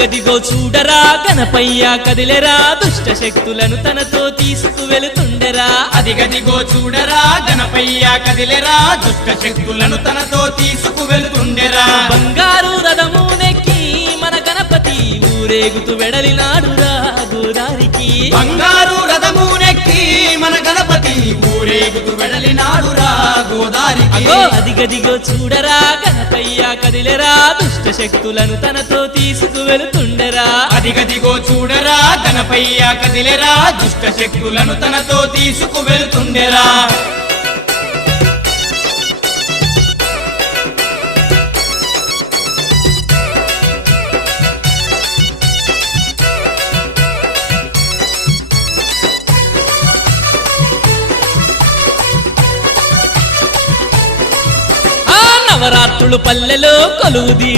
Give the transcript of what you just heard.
అదిగదిగో చూడరా గణపయ్య కదిలెరా దుష్ట శక్తులను తనతో తీసుకువెళుతుండెరా అదిగదిగో చూడరా గణపయ్య కదిలెరా దుష్ట శక్తులను తనతో తీసుకువెళ్తుండెరా బంగారు రథము నెక్కి మన గణపతి ఊరేగుతూ వెడలినాడురా గోదారికి బంగారు రథము నెక్కి మన గణపతి ఊరేగుతూ వెడలినాడురా గోదారికి అగో అదిగదిగో చూడరా గణపయ్య కదిలెరా దుష్ట శక్తులను తనతో తీసుకువెళుతుండెరా అదిగదిగో చూడరా గణపయ్య కదిలెరా దుష్ట శక్తులను తనతో తీసుకువెళ్తుండెరా నవరాత్రులు పల్లెలో కొలువుదీరి